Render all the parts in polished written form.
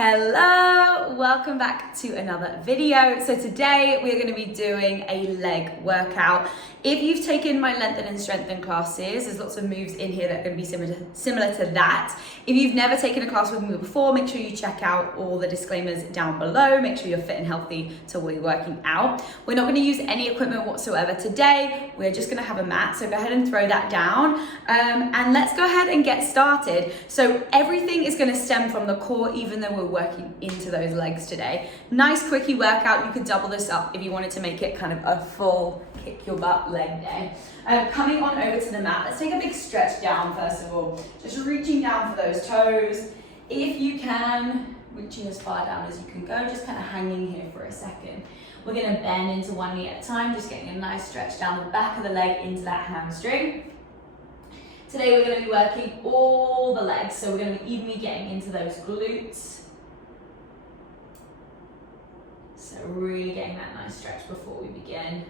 Hello, welcome back to another video. So today we're going to be doing a leg workout. If you've taken my lengthen and strengthen classes, there's lots of moves in here that are going to be similar to that. If you've never taken a class with me before, make sure you check out all the disclaimers down below. Make sure you're fit and healthy to what you're working out. We're not going to use any equipment whatsoever today. We're just going to have a mat. So go ahead and throw that down and let's go ahead and get started. So everything is going to stem from the core, even though we're working into those legs today. Nice quickie workout. You could double this up if you wanted to make it kind of a full kick your butt leg day. Coming on over to the mat, let's take a big stretch down first of all. Just reaching down for those toes. If you can, reaching as far down as you can go, just kind of hanging here for a second. We're going to bend into one knee at a time, just getting a nice stretch down the back of the leg into that hamstring. Today we're going to be working all the legs, so we're going to be evenly getting into those glutes. So really getting that nice stretch before we begin.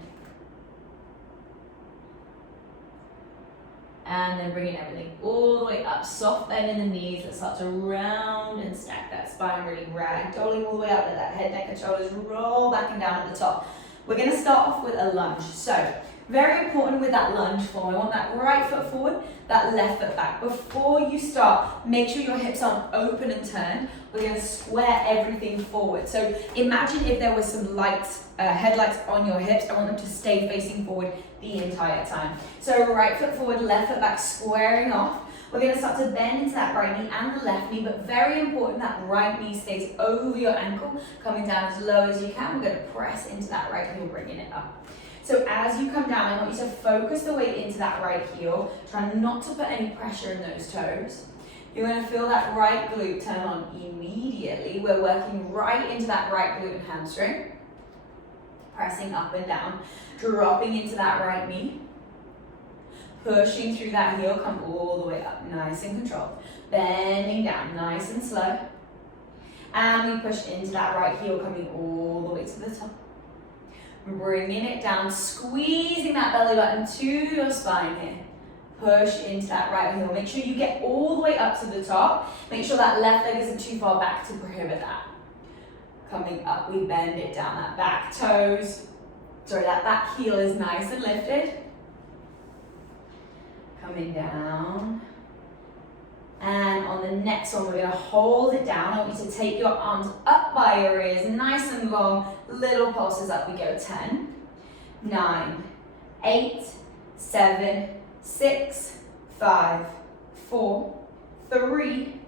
And then bringing everything all the way up, soft bend in the knees. Let's start to round and stack that spine, really ragdolling all the way up, let that head, neck and shoulders roll back and down at the top. We're going to start off with a lunge. So very important with that lunge form. I want that right foot forward, that left foot back. Before you start, make sure your hips aren't open and turned. We're going to square everything forward. So imagine if there was some lights, headlights on your hips. I want them to stay facing forward the entire time. So right foot forward, left foot back, squaring off. We're going to start to bend into that right knee and the left knee, but very important that right knee stays over your ankle, coming down as low as you can. We're going to press into that right heel, bringing it up. So as you come down, I want you to focus the weight into that right heel, try not to put any pressure in those toes. You're going to feel that right glute turn on immediately. We're working right into that right glute and hamstring. Pressing up and down, dropping into that right knee. Pushing through that heel, come all the way up, nice and controlled. Bending down, nice and slow. And we push into that right heel, coming all the way to the top. Bringing it down, squeezing that belly button to your spine here. Push into that right heel. Make sure you get all the way up to the top. Make sure that left leg isn't too far back to prohibit that. Coming up, we bend it down. That back toes, that back heel is nice and lifted. Coming down. And on the next one, we're going to hold it down. I want you to take your arms up by your ears, nice and long, little pulses up. We go 10, 9, 8, 7, 6, 5, 4, 3,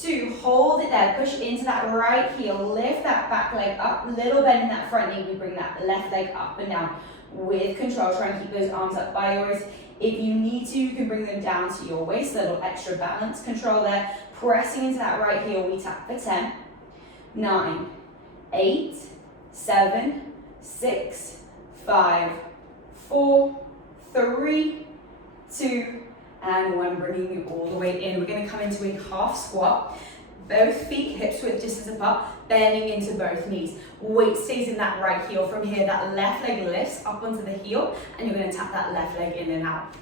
2. Hold it there. Push into that right heel. Lift that back leg up. Little bend in that front knee. We bring that left leg up and down with control. Try and keep those arms up by your ears. If you need to, you can bring them down to your waist, a little extra balance control there. Pressing into that right heel, we tap for 10, 9, 8, 7, 6, 5, 4, 3, 2, and 1. Bringing you all the way in. We're going to come into a half squat. Both feet hips width distance apart, bending into both knees. Weight stays in that right heel. From here, that left leg lifts up onto the heel, and you're going to tap that left leg in and out.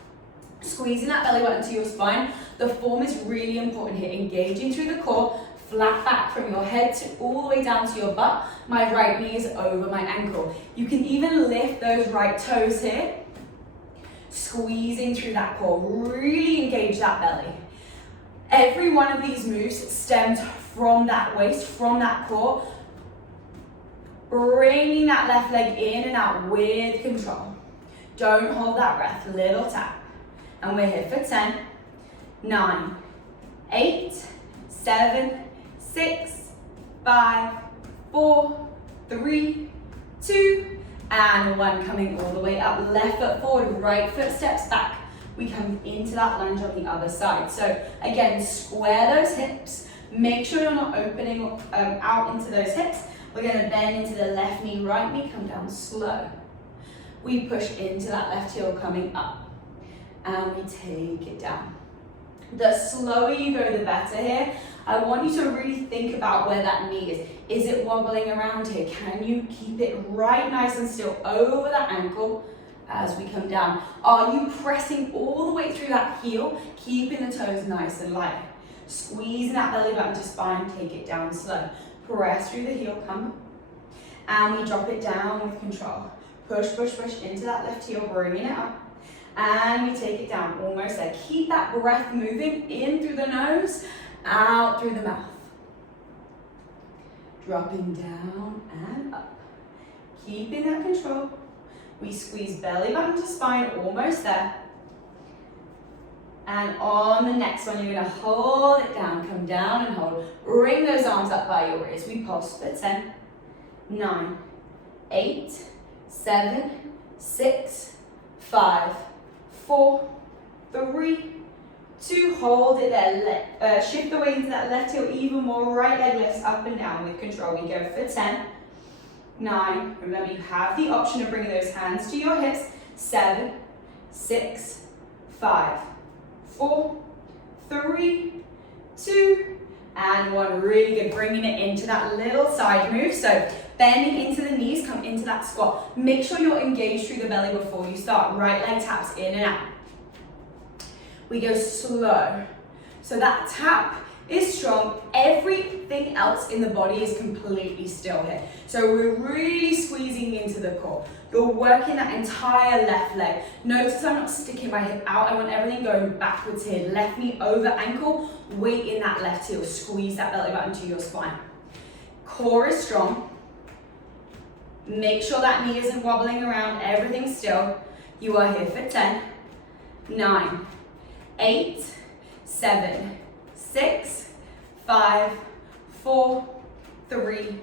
Squeezing that belly button to your spine. The form is really important here. Engaging through the core, flat back from your head to all the way down to your butt. My right knee is over my ankle. You can even lift those right toes here. Squeezing through that core. Really engage that belly. Every one of these moves stems from that waist, from that core. Bringing that left leg in and out with control. Don't hold that breath, little tap. And we're here for 10, 9, 8, 7, 6, 5, 4, 3, 2, and 1. Coming all the way up. Left foot forward, right foot steps back. We come into that lunge on the other side. So again, square those hips. Make sure you're not opening out into those hips. We're going to bend into the left knee, right knee, come down slow. We push into that left heel coming up. And we take it down. The slower you go, the better here. I want you to really think about where that knee is. Is it wobbling around here? Can you keep it right nice and still over that ankle? As we come down, are you pressing all the way through that heel, keeping the toes nice and light? Squeezing that belly button to spine, take it down slow. Press through the heel, come. And we drop it down with control. Push, push, push into that left heel, bringing it up. And we take it down, almost there. Keep that breath moving in through the nose, out through the mouth. Dropping down and up. Keeping that control. We squeeze belly button to spine, almost there. And on the next one, you're going to hold it down, come down and hold. Bring those arms up by your ears. We pulse for 10, 9, 8, 7, 6, 5, 4, 3, 2. Hold it there. Shift the weight into that left heel even more. Right leg lifts up and down with control. We go for 10, 9. Remember, you have the option of bringing those hands to your hips. 7, 6, 5, 4, 3, 2, and 1. Really good. Bringing it into that little side move. So bending into the knees, come into that squat. Make sure you're engaged through the belly before you start. Right leg taps in and out. We go slow. So that tap is strong. Everything else in the body is completely still here. So we're really squeezing into the core. You're working that entire left leg. Notice I'm not sticking my hip out. I want everything going backwards here. Left knee over ankle. Weight in that left heel. Squeeze that belly button to your spine. Core is strong. Make sure that knee isn't wobbling around. Everything's still. You are here for 10, 9, 8, 7, 6, 5, 4, 3,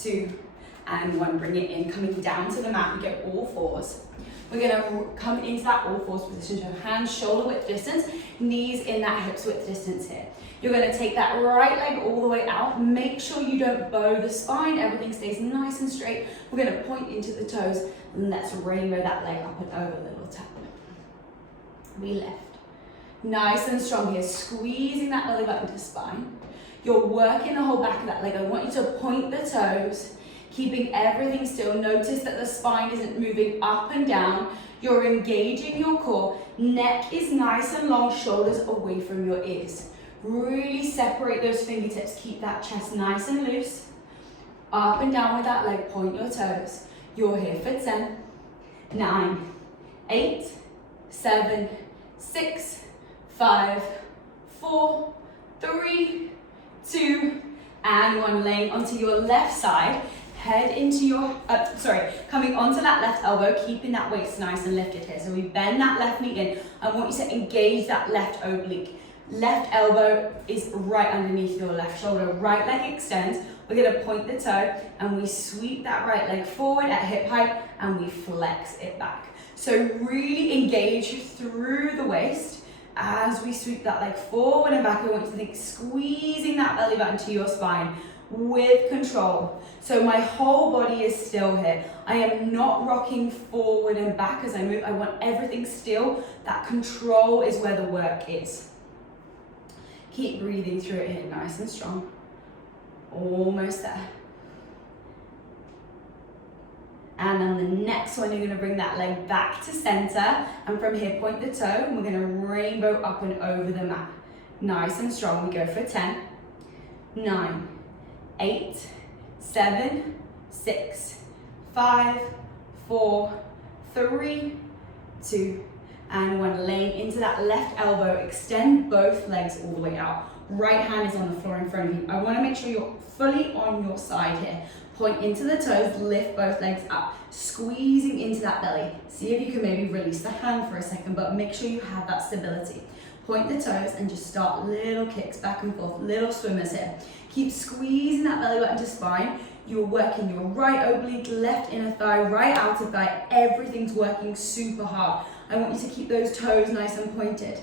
2, and 1. Bring it in, coming down to the mat. We get all fours. We're going to come into that all fours position. So hands shoulder width distance, knees in that hips width distance here. You're going to take that right leg all the way out. Make sure you don't bow the spine. Everything stays nice and straight. We're going to point into the toes. And let's rainbow that leg up and over, little tap. We lift. Nice and strong here. Squeezing that belly button to spine. You're working the whole back of that leg. I want you to point the toes. Keeping everything still. Notice that the spine isn't moving up and down. You're engaging your core. Neck is nice and long, shoulders away from your ears. Really separate those fingertips. Keep that chest nice and loose. Up and down with that leg. Point your toes. You're here for 10, 9, 8, 7, 6, 5, 4, 3, 2, and 1. Laying onto your left side. Head into your, coming onto that left elbow, keeping that waist nice and lifted here. So we bend that left knee in. I want you to engage that left oblique. Left elbow is right underneath your left shoulder. Right leg extends. We're going to point the toe and we sweep that right leg forward at hip height and we flex it back. So really engage through the waist as we sweep that leg forward and back. I want you to think squeezing that belly button to your spine with control. So my whole body is still here. I am not rocking forward and back as I move. I want everything still. That control is where the work is. Keep breathing through it here, nice and strong. Almost there. And on the next one, you're going to bring that leg back to center. And from here, point the toe. And we're going to rainbow up and over the mat. Nice and strong. We go for 10, 9, 8, 7, 6, 5, 4, 3, 2, and 1. Laying into that left elbow. Extend both legs all the way out. Right hand is on the floor in front of you. I want to make sure you're fully on your side here. Point into the toes, lift both legs up, squeezing into that belly. See if you can maybe release the hand for a second, but make sure you have that stability. Point the toes and just start little kicks back and forth, little swimmers here. Keep squeezing that belly button to spine. You're working your right oblique, left inner thigh, right outer thigh. Everything's working super hard. I want you to keep those toes nice and pointed.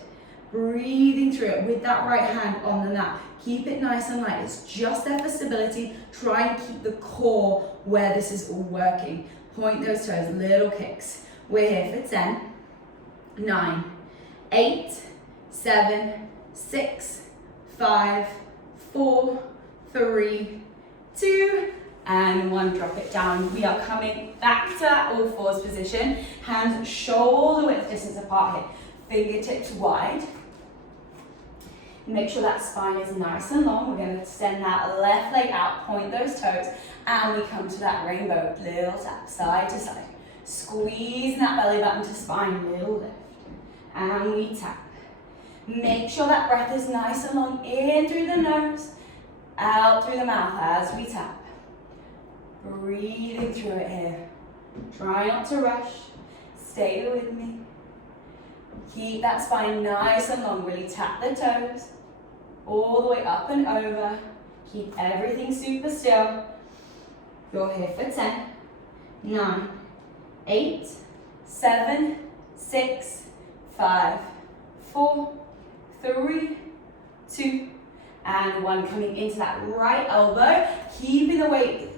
Breathing through it with that right hand on the mat. Keep it nice and light. It's just there for stability. Try and keep the core where this is all working. Point those toes, little kicks. We're here for 10, 9, 8, 7, 6, 5, 4, 3, 2, and 1. Drop it down. We are coming back to that all fours position. Hands shoulder width distance apart here. Fingertips wide. Make sure that spine is nice and long. We're going to extend that left leg out, point those toes, and we come to that rainbow. Little tap, side to side. Squeeze that belly button to spine, little lift. And we tap. Make sure that breath is nice and long, in through the nose, out through the mouth as we tap. Breathing through it here. Try not to rush. Stay with me. Keep that spine nice and long. Really tap the toes all the way up and over. Keep everything super still. You're here for 10, 9, 8, 7, 6, 5, 4, 3, 2, and 1. Coming into that right elbow, keeping the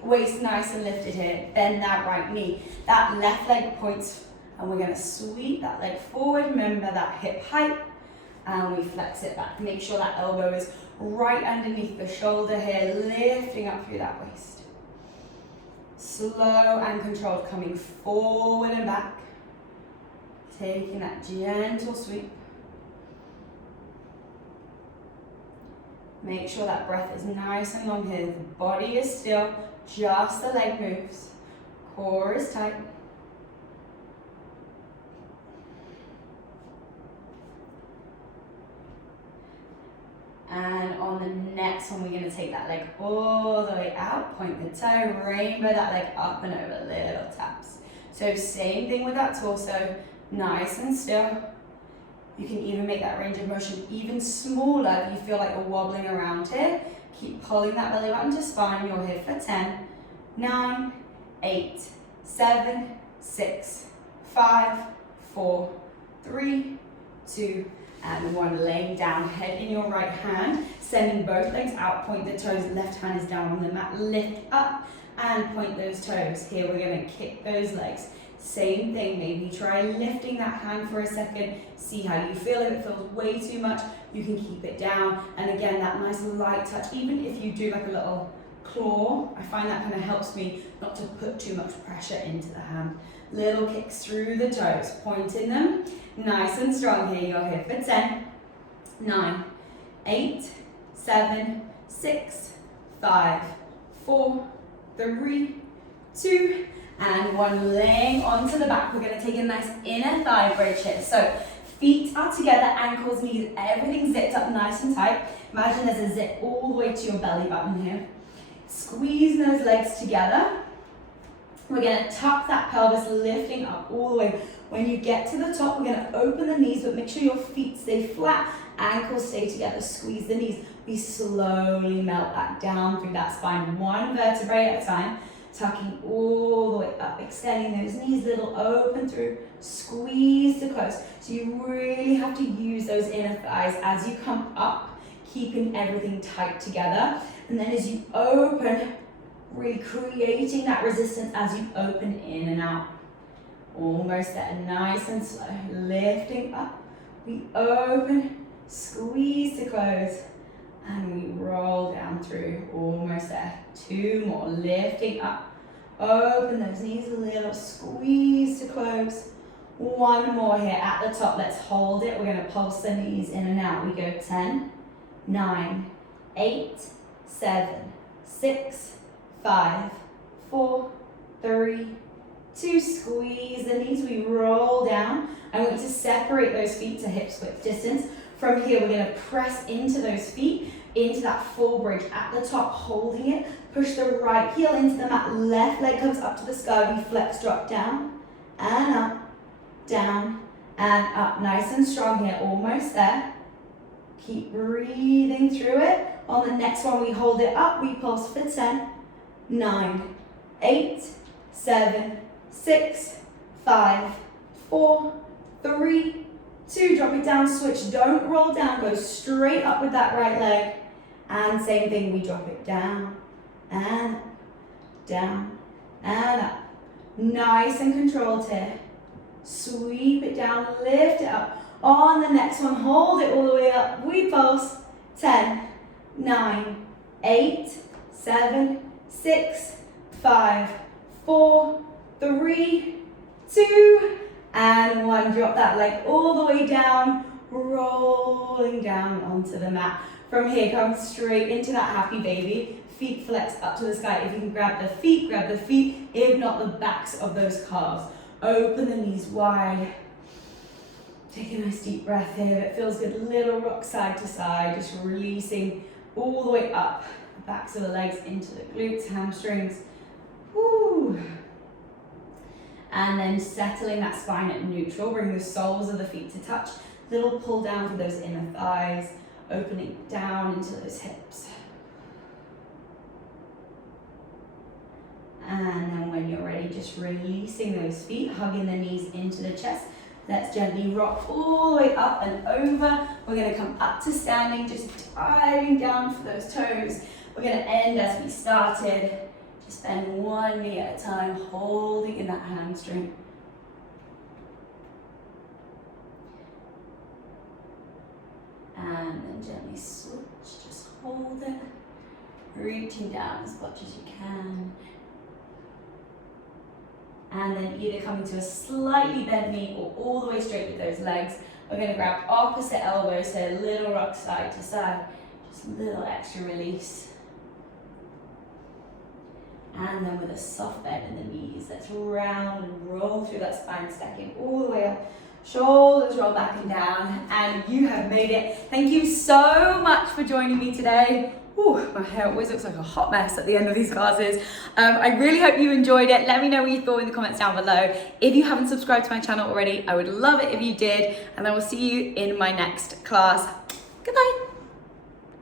waist nice and lifted here. Bend that right knee. That left leg points, and we're going to sweep that leg forward. Remember that hip height, and we flex it back. Make sure that elbow is right underneath the shoulder here, lifting up through that waist. Slow and controlled, coming forward and back. Taking that gentle sweep. Make sure that breath is nice and long here. The body is still, just the leg moves. Core is tight. And on the next one, we're going to take that leg all the way out, point the toe, rainbow that leg up and over, little taps. So same thing with that torso, nice and still. You can even make that range of motion even smaller if you feel like you're wobbling around here. Keep pulling that belly button to spine. You're here for 10, 9, 8, 7, 6, 5, 4, 3, 2, and 1. Laying down, head in your right hand, sending both legs out, point the toes, left hand is down on the mat, lift up and point those toes. Here we're going to kick those legs. Same thing, maybe try lifting that hand for a second, see how you feel. If it feels way too much, you can keep it down. And again, that nice light touch, even if you do like a little claw, I find that kind of helps me not to put too much pressure into the hand. Little kicks through the toes, pointing them, nice and strong here. You're here for 10, 9, 8, 7, 6, 5, 4, 3, 2, and 1. Laying onto the back. We're going to take a nice inner thigh bridge here. So feet are together, ankles, knees, everything zipped up nice and tight. Imagine there's a zip all the way to your belly button here. Squeeze those legs together. We're going to tuck that pelvis, lifting up all the way. When you get to the top, we're going to open the knees, but make sure your feet stay flat, ankles stay together, squeeze the knees. We slowly melt back down through that spine, one vertebrae at a time. Tucking all the way up, extending those knees, little open through, squeeze to close. So you really have to use those inner thighs as you come up, keeping everything tight together. And then as you open, really creating that resistance as you open in and out. Almost there, nice and slow, lifting up. We open, squeeze to close. And we roll down through, almost there. 2 more, lifting up. Open those knees a little, squeeze to close. 1 more here at the top, let's hold it. We're gonna pulse the knees in and out. We go 10, 9, 8, 7, 6, 5, 4, 3, 2. Squeeze the knees, we roll down. I want you to separate those feet to hips width distance. From here, we're going to press into those feet, into that full bridge at the top, holding it. Push the right heel into the mat, left leg comes up to the sky. We flex, drop down, and up, down, and up. Nice and strong here, almost there. Keep breathing through it. On the next one, we hold it up, we pulse for 10, 9, 8, 7, 6, 5, 4, 3, 2, drop it down, switch, don't roll down, go straight up with that right leg. And same thing, we drop it down, and up. Nice and controlled here. Sweep it down, lift it up. On the next one, hold it all the way up, we pulse, 10, 9, 8, 7, 6, 5, 4, 3, 2, and 1. Drop that leg all the way down. rolling down onto the mat. From here, come straight into that happy baby. Feet flex up to the sky. If you can grab the feet, grab the feet. If not, the backs of those calves. Open the knees wide. Take a nice deep breath here. If it feels good, little rock side to side. Just releasing all the way up. The backs of the legs into the glutes, hamstrings. Woo. And then settling that spine at neutral. Bring the soles of the feet to touch. Little pull down for those inner thighs. Opening down into those hips. And then when you're ready, just releasing those feet, hugging the knees into the chest. Let's gently rock all the way up and over. We're going to come up to standing, just diving down for those toes. We're going to end as we started. Just bend one knee at a time, holding in that hamstring. And then gently switch, just hold it. Reaching down as much as you can. And then either coming to a slightly bent knee or all the way straight with those legs. We're going to grab opposite elbows, so a little rock side to side. Just a little extra release. And then with a soft bend in the knees, let's round and roll through that spine, stacking all the way up. Shoulders roll back and down, and you have made it. Thank you so much for joining me today. Ooh, my hair always looks like a hot mess at the end of these classes. I really hope you enjoyed it. Let me know what you thought in the comments down below. If you haven't subscribed to my channel already, I would love it if you did, and I will see you in my next class. Goodbye.